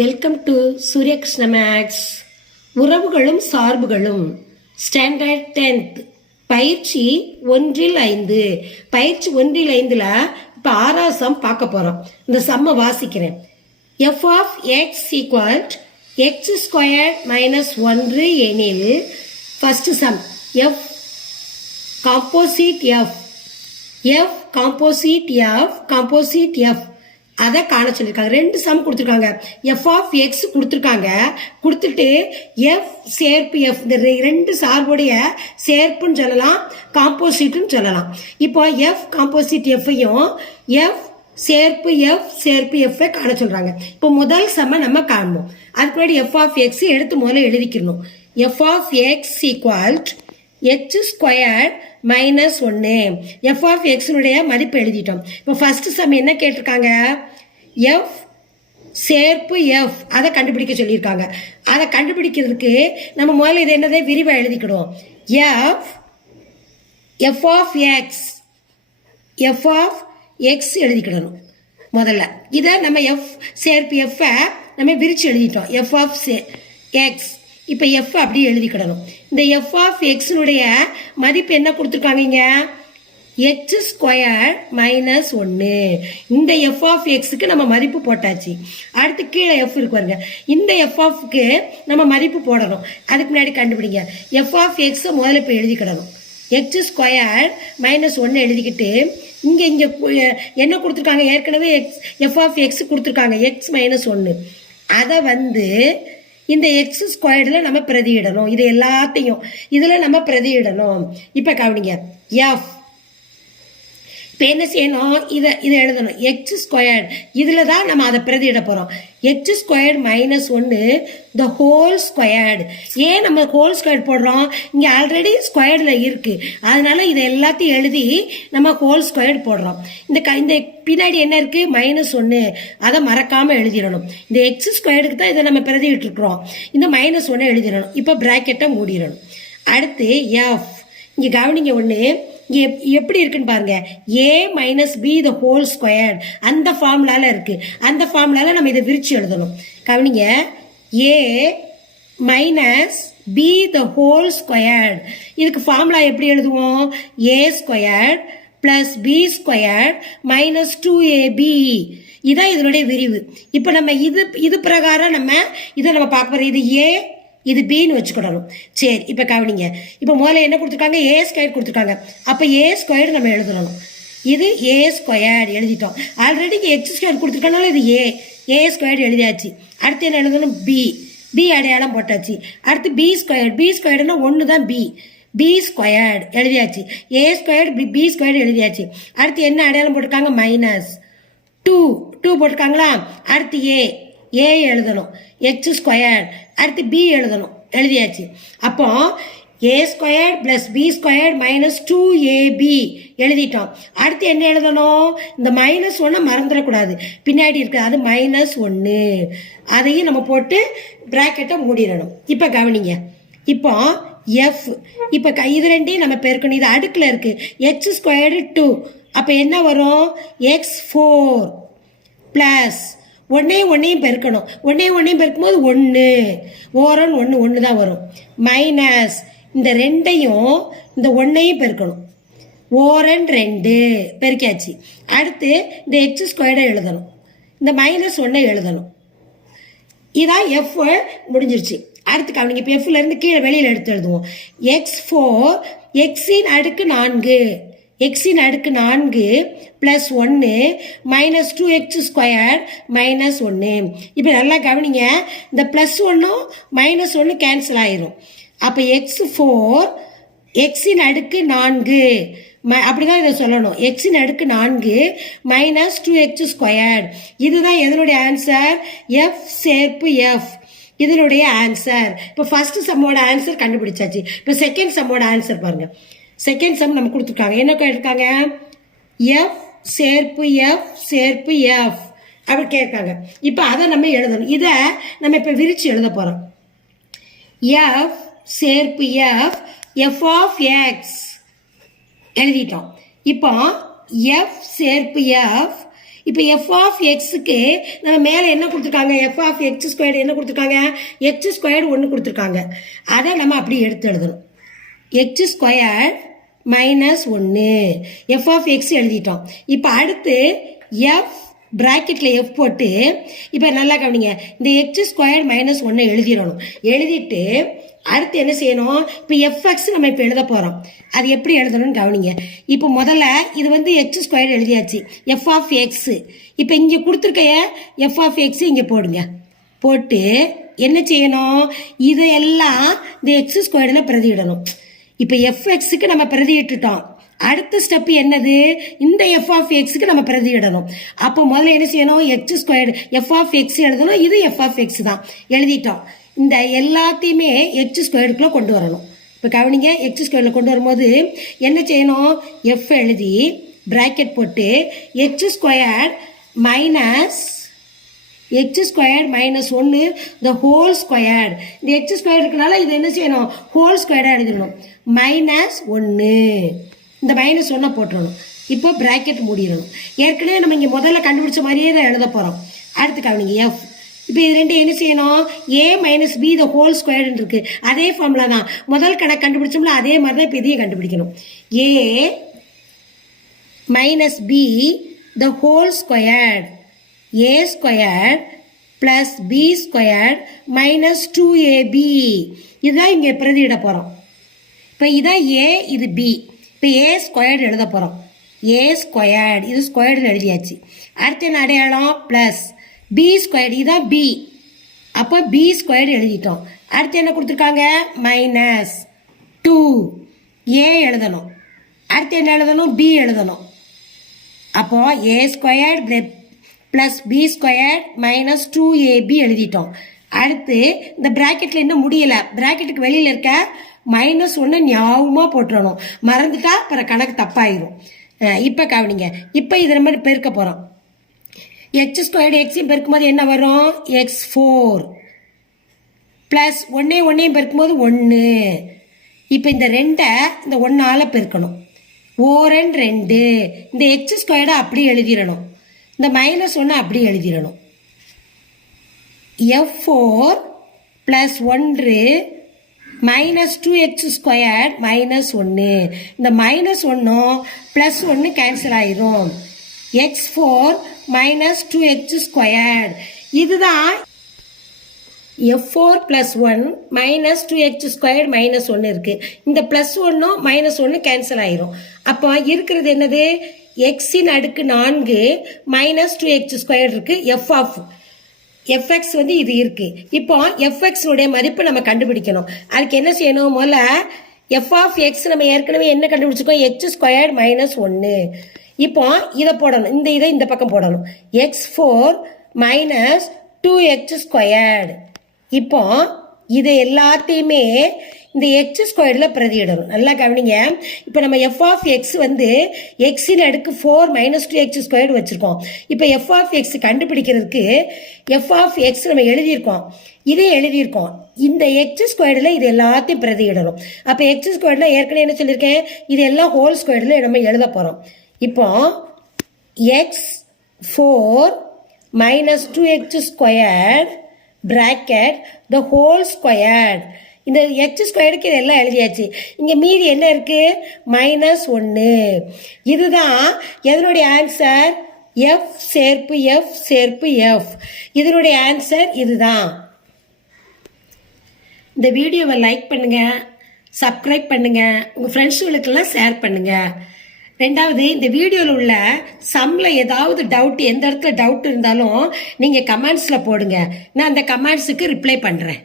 Welcome to சூரியகிருஷ்ண maths. உறவுகளும் சார்புகளும் standard 10th பயிற்சி 1-5. பயிற்சி 1-5ல் இப்போ 6ஆம் சம் பார்க்க போகிறோம். இந்த சம்மை வாசிக்கிறேன். f of x equal x squared minus 1 எனில் first sum f composite f composite f அதை காண சொல்லியிருக்காங்க. 2 சம் கொடுத்துருக்காங்க. எஃப் ஆஃப் எக்ஸ் கொடுத்துருக்காங்க. கொடுத்துட்டு எஃப் சேர்ப்பு எஃப், இந்த 2 சார்புடைய சேர்ப்புன்னு சொல்லலாம், காம்போசிட்னு சொல்லலாம். இப்போ எஃப் காம்போசிட் எஃப்ஐயும் எஃப் சேர்ப்பு எஃப் காண சொல்றாங்க. இப்போ முதல் சம நம்ம காணணும். அதுக்கு முன்னாடி எஃப் ஆஃப் எக்ஸ் எடுத்து முதல்ல எழுதிக்கணும். F of x equal h square minus 1. F of எக்ஸினுடைய மதிப்பு எழுதிட்டோம். இப்போ ஃபர்ஸ்ட் சம் என்ன கேட்டிருக்காங்க? எஃப் சேர்ப்பு எஃப் அதை கண்டுபிடிக்க சொல்லியிருக்காங்க. அதை கண்டுபிடிக்கிறதுக்கு நம்ம முதல்ல இது என்னதே விரிவாக எழுதிக்கணும். எஃப் ஆஃப் எக்ஸ் எழுதிக்கிடணும் முதல்ல. இதை நம்ம எஃப் சேர்ப்பு எஃப்பை நம்ம விரிச்சு எழுதிட்டோம். F of x. இப்போ எஃப் அப்படியே எழுதிக்கிடணும். இந்த எஃப் ஆஃப் எக்ஸினுடைய மதிப்பு என்ன கொடுத்துருக்காங்க? H square minus 1. இந்த எஃப் ஆஃப் எக்ஸுக்கு நம்ம மதிப்பு போட்டாச்சு. அடுத்து கீழே எஃப் இருக்கு பாருங்க. இந்த எஃப் ஆஃப்க்கு நம்ம மதிப்பு போடணும். அதுக்கு முன்னாடி கண்டுபிடிங்க. எஃப் ஆஃப் எக்ஸை முதல்ல இப்போ எழுதிக்கிடணும். எச் ஸ்கொயர் மைனஸ் 1 எழுதிக்கிட்டு இங்கே என்ன கொடுத்துருக்காங்க? ஏற்கனவே எஃப் ஆஃப் எக்ஸ் கொடுத்துருக்காங்க, எக்ஸ் மைனஸ் 1. அதை இந்த எக்ஸ் ஸ்கொயர்டில் நம்ம பிரதியிடணும். இது எல்லாத்தையும் இதில் நம்ம பிரதியிடணும். இப்போ கவனிங்க. எஃப் இப்போ என்ன செய்யணும்? இதை எழுதணும். எக்ஸ் ஸ்கொயர்டு இதில் தான் நம்ம அதை பிரதியிட போகிறோம். எக்ஸ் ஸ்கொயர்டு மைனஸ் 1 த ஹோல் ஸ்கொயர்டு. ஏன் நம்ம ஹோல் ஸ்கொயர்டு போடுறோம்? இங்கே ஆல்ரெடி ஸ்கொயர்டில் இருக்குது. அதனால இதை எல்லாத்தையும் எழுதி நம்ம ஹோல் ஸ்கொயர்டு போடுறோம். இந்த பின்னாடி என்ன இருக்குது? மைனஸ் 1. அதை மறக்காமல் எழுதிடணும். இந்த எக்ஸ் ஸ்கொயர்டுக்கு தான் இதை நம்ம பிரதிவிட்டுருக்குறோம். இந்த மைனஸ் 1 எழுதிடணும். இப்போ ப்ராக்கெட்டை மூடிடணும். அடுத்து எஃப். இங்கே கவனிங்க ஒன்று. இங்கே எப்படி இருக்குன்னு பாருங்க. A minus b the whole squared அந்த ஃபார்முலால இருக்கு. அந்த ஃபார்முலால நம்ம இதை விரிச்சு எழுதணும். கவனிங்க. A minus b the whole squared. இதுக்கு ஃபார்முலா எப்படி எழுதுவோம்? A squared plus b squared minus 2ab. இதான் இதனுடைய விரிவு. இப்போ நம்ம இது பிரகாரம் இதை நம்ம பார்க்க போறோம். இது ஏ, இது பின்னு வச்சுக்கிடணும். சரி, இப்போ கவனிங்க. இப்போ முதல்ல என்ன கொடுத்துருக்காங்க? ஏ ஸ்கொயர் கொடுத்துருக்காங்க. அப்போ ஏ ஸ்கொயர் நம்ம எழுதணும். இது ஏ ஸ்கொயர் எழுதிட்டோம். ஆல்ரெடி எக்ஸ் ஸ்கொயர் கொடுத்துருக்கனால இது ஏ ஸ்கொயர் எழுதியாச்சு. அடுத்து என்ன எழுதணும்? பி அடையாளம் போட்டாச்சு. அடுத்து பி ஸ்கொயர்டுனா 1 தான் பி ஸ்கொயர்டு எழுதியாச்சு. ஏ ஸ்கொயர்டு பி ஸ்கொயர்டு எழுதியாச்சு. அடுத்து என்ன அடையாளம் போட்டிருக்காங்க? மைனஸ் 2 போட்டிருக்காங்களா? அடுத்து ஏ எழுதணும். H square. அடுத்து பி எழுதியாச்சு. அப்போ a square plus b square minus 2ab எழுதிட்டோம். அடுத்து என்ன எழுதணும்? இந்த மைனஸ் 1 மறந்துடக்கூடாது, பின்னாடி இருக்கு. அது மைனஸ் 1. அதையும் நம்ம போட்டு பிராக்கெட்டை மூடிடணும். இப்போ கவனிங்க. இப்போ எஃப். இப்போ இது ரெண்டையும் நம்ம பெருக்கணும். இது அடுக்கில் இருக்கு. H squared 2. அப்போ என்ன வரும்? x4 பிளஸ் ஒன்னையும் பெருக்கணும். ஒன்னையும் பெருக்கும்போது 1 ஓரன் 1 தான் வரும். மைனஸ் இந்த 2ஐயும் இந்த 1ஐயும் பெருக்கணும். ஓரன் 2 பெருக்காச்சு. அடுத்து இந்த எக்ஸ் ஸ்கொயர்டை எழுதணும். இந்த மைனஸ் 1 எழுதணும். இதான் எஃப் முடிஞ்சிருச்சு. அடுத்து கவனிங்க. இப்போ எஃப்ல இருந்து கீழே வெளியில் எடுத்து எழுதுவோம். x4 எக்ஸின் அடுக்கு 4 எக்ஸின் அடுக்கு 4 plus 1 minus 2x square minus 1. இப்போ நல்லா கவனிங்க. இந்த பிளஸ் 1 மைனஸ் 1 கேன்சல் ஆயிரும். அப்போ x4 எக்ஸின் அடுக்கு 4 அப்படிதான் இதை சொல்லணும். எக்ஸின் அடுக்கு 4 மைனஸ் 2x ஸ்கொயர். இதுதான் எதனுடைய ஆன்சர்? எஃப் சேர்ப்பு எஃப் இதனுடைய ஆன்சர். இப்போ ஃபர்ஸ்ட் சம்மோட ஆன்சர் கண்டுபிடிச்சாச்சு. இப்போ செகண்ட் சம்மோட ஆன்சர் பாருங்க. செகண்ட் சம் நம்ம கொடுத்துருக்காங்க. என்ன கேட்டிருக்காங்க? எஃப் சேர்ப்பு எஃப் அப்படி கேட்காங்க. இப்போ அதை நம்ம எழுதணும். இதை நம்ம இப்போ விரிச்சு எழுத போகிறோம். எஃப் சேர்ப்பு எஃப் ஆஃப் எக்ஸ் எழுதிட்டோம். இப்போ எஃப் சேர்ப்பு எஃப் இப்போ எஃப் ஆஃப் எக்ஸுக்கு நம்ம மேலே என்ன கொடுத்துருக்காங்க, எஃப் ஆஃப் எக்ஸ் ஸ்கொயர்டு என்ன கொடுத்துருக்காங்க, எக்ஸ் ஸ்கொயர்டு 1 கொடுத்துருக்காங்க. அதை நம்ம அப்படி எடுத்து எழுதணும். X square minus 1 f of x எழுதிட்டோம். இப்போ அடுத்து எஃப் பிராக்கெட்டில் எஃப் போட்டு இப்போ நல்லா கவனிங்க, இந்த எக்ஸ் ஸ்கொயர் மைனஸ் 1 எழுதிடணும். எழுதிட்டு அடுத்து என்ன செய்யணும், இப்போ எஃப்எக்ஸ் நம்ம இப்போ எழுத போகிறோம். அது எப்படி எழுதணும்னு கவனிங்க. இப்போ முதல்ல இது வந்து எக்ஸ் ஸ்கொயர் எழுதியாச்சு, எஃப் ஆஃப் எக்ஸு. இப்போ இங்கே கொடுத்துருக்க எஃப் ஆஃப் எக்ஸு இங்கே போடுங்க. போட்டு என்ன செய்யணும், இதையெல்லாம் இந்த எக்ஸ் ஸ்கொயர்டில் பிரதியிடணும். இப்போ எஃப்எக்ஸுக்கு நம்ம பிரதியிட்டுட்டோம். அடுத்த ஸ்டெப் என்னது, இந்த எஃப் ஆஃப் எக்ஸுக்கு நம்ம பிரதியிடணும். அப்போ முதல்ல என்ன செய்யணும், x squared f of x எழுதணும். இது எஃப் ஆஃப் எக்ஸ் தான் எழுதிட்டோம். இந்த எல்லாத்தையுமே எக்ஸ் ஸ்கொயர்டுக்குள்ளே கொண்டு வரணும். இப்போ கவனிங்க, எக்ஸ் ஸ்கொயரில் கொண்டு வரும்போது என்ன செய்யணும், எஃப் எழுதி பிராக்கெட் போட்டு X square minus -1 the whole squared. இந்த எக்ஸ் ஸ்கொயர் இருக்கனால இது என்ன செய்யணும், ஹோல் ஸ்கொயர்டாக எழுதிடணும். -1 இந்த -1 போட்டுடணும். இப்போ பிராக்கெட் மூடிடணும். ஏற்கனவே நம்ம இங்கே முதல்ல கண்டுபிடிச்ச மாதிரியே தான் எழுத போகிறோம். அடுத்து கவனிங்க எஃப். இப்போ இது ரெண்டு என்ன செய்யணும், a minus b the whole ஸ்கொயர்டுன்னு இருக்கு. அதே ஃபார்முலா தான், முதல் கணக்கு கண்டுபிடிச்சோம்ல அதே மாதிரி தான் இப்போ இதையும் கண்டுபிடிக்கணும். a minus b the whole squared, a squared plus b squared minus 2ab. இதுதான் இங்கே பிரதியிட போகிறோம். இப்போ இதான் a, இது b. இப்போ a ஸ்கொயர்டு எழுத போகிறோம். a ஸ்கொயர்டு இது ஸ்கொயர்டு எழுதியாச்சு. அடுத்து என்ன அடையாளம், ப்ளஸ் பி ஸ்கொயர்டு, இதுதான் பி. அப்போ பி ஸ்கொயர்டு எழுதிட்டோம். அடுத்து என்ன கொடுத்துருக்காங்க, மைனஸ் 2a எழுதணும். அடுத்து என்ன எழுதணும், b எழுதணும். அப்போ a squared plus b square minus 2ab எழுதிட்டோம். அடுத்து இந்த பிராக்கெட்டில் இன்னும் முடியலை, பிராக்கெட்டுக்கு வெளியில் இருக்க -1 ஞாபகமாக போட்டுறணும். மறந்துட்டா அப்புறம் கணக்கு தப்பாயிரும். இப்போ கவனிங்க, இப்போ இது நம்ம பெருக்க போகிறோம். எக்ஸ் ஸ்கொயர்டு எக்ஸையும் பெருக்கும்போது என்ன வரும், x4 ப்ளஸ் 1 பெருக்கும்போது 1. இப்போ இந்த 2 இந்த 1ஆல் பெருக்கணும். 2 இந்த எக்ஸ் ஸ்கொயர்டை அப்படி எழுதிடணும். இந்த -1 அப்படி எழுதிடணும். f4 plus 1 minus 2x square minus 1. இந்த -1 ப்ளஸ் 1 கேன்சல் ஆயிரும். x4 minus 2x square. இதுதான் f4 plus 1 minus 2x square minus 1 இருக்கு. இந்த ப்ளஸ் 1 -1 கேன்சல் ஆயிரும். அப்போ இருக்கிறது என்னது, எக்ஸின் அடுக்கு 4 மைனஸ் 2x ஸ்கொயர் இருக்கு. எஃப்எக்ஸ் வந்து இது இருக்கு. இப்போ எஃப்எக்ஸுடைய மதிப்பு நம்ம கண்டுபிடிக்கணும். அதுக்கு என்ன செய்யணும், முதல்ல எஃப் ஆஃப் எக்ஸ் நம்ம ஏற்கனவே என்ன கண்டுபிடிச்சிக்கோம், எக்ஸ் ஸ்கொயர் மைனஸ் 1. இப்போ இதை போடணும், இதை இந்த பக்கம் போடணும். x4 minus 2x squared. இப்போ இது எல்லாத்தையுமே இந்த எக்ஸ் ஸ்கொயர்டில் பிரதியிடணும். நல்லா கவனிங்க. இப்போ நம்ம எஃப் ஆஃப் எக்ஸ் வந்து எக்ஸின் அடுக்கு 4 மைனஸ் 2x ஸ்கொயர்டு வச்சுருக்கோம். இப்போ எஃப் ஆஃப் எக்ஸ் கண்டுபிடிக்கிறதுக்கு எஃப் ஆஃப் எக்ஸ் நம்ம எழுதியிருக்கோம், இதே எழுதியிருக்கோம். இந்த எக்ஸ் ஸ்கொயர்டில் இது எல்லாத்தையும் பிரதியிடணும். அப்போ எக்ஸ் ஸ்கொயர்டில் ஏற்கனவே என்ன சொல்லியிருக்கேன், இது எல்லாம் ஹோல் ஸ்கொயர்டில் நம்ம எழுத போகிறோம். இப்போ x4 minus 2x squared bracket the whole squared. இந்த எக்ஸ் ஸ்கொயருக்கு இதெல்லாம் எழுதியாச்சு. இங்கே மீதி என்ன இருக்கு, -1. இதுதான் எதனுடைய ஆன்சர், எஃப் சேர்ப்பு எஃப் சேர்ப்பு எஃப். இதனுடைய ஆன்சர் இதுதான். இந்த வீடியோவை லைக் பண்ணுங்க, சப்ஸ்கிரைப் பண்ணுங்க, உங்கள் ஃப்ரெண்ட்ஸுகளுக்கெல்லாம் ஷேர் பண்ணுங்க. ரெண்டாவது, இந்த வீடியோவில் உள்ள சம்மில் ஏதாவது டவுட், எந்த இடத்துல டவுட் இருந்தாலும் நீங்கள் கமெண்ட்ஸில் போடுங்க. நான் அந்த கமெண்ட்ஸுக்கு ரிப்ளை பண்ணுறேன்.